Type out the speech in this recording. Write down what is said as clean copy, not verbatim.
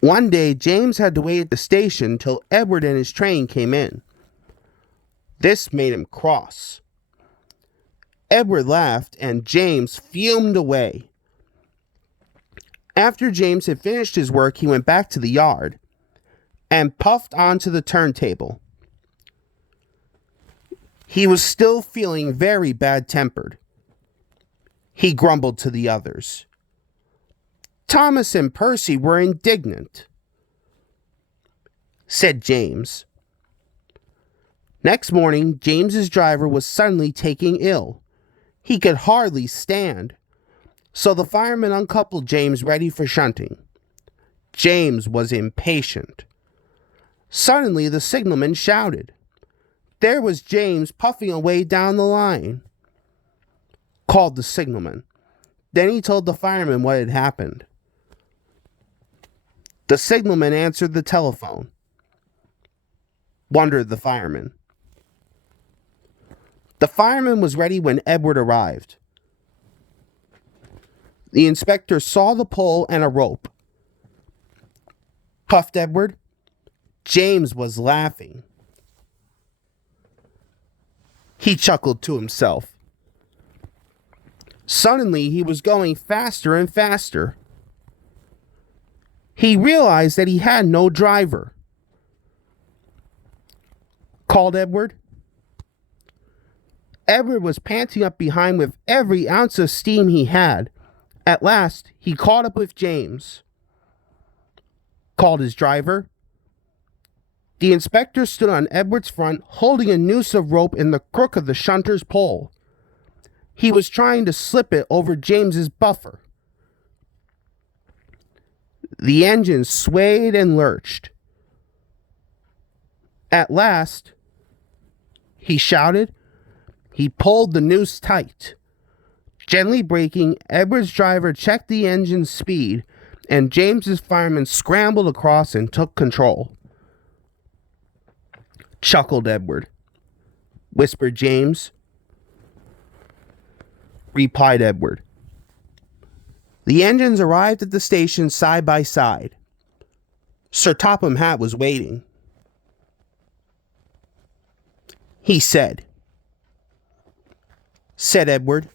One day, James had to wait at the station till Edward and his train came in. This made him cross. Edward laughed, and James fumed away. After James had finished his work, he went back to the yard and puffed onto the turntable. He was still feeling very bad-tempered. He grumbled to the others. Thomas and Percy were indignant. Said James. Next morning, James's driver was suddenly taking ill. He could hardly stand. So the fireman uncoupled James ready for shunting. James was impatient. Suddenly, the signalman shouted. There was James puffing away down the line. Called the signalman. Then he told the fireman what had happened. The signalman answered the telephone. Wondered the fireman. The fireman was ready when Edward arrived. The inspector saw the pole and a rope. Puffed Edward. James was laughing. He chuckled to himself. Suddenly, he was going faster and faster. He realized that he had no driver. Called Edward. Edward was panting up behind with every ounce of steam he had. At last, he caught up with James. Called his driver. The inspector stood on Edward's front, holding a noose of rope in the crook of the shunter's pole. He was trying to slip it over James's buffer. The engine swayed and lurched. At last, he shouted. He pulled the noose tight. Gently braking, Edward's driver checked the engine's speed, and James's fireman scrambled across and took control. Chuckled Edward. Whispered James. Replied Edward. The engines arrived at the station side by side. Sir Topham Hatt was waiting. He said, Edward,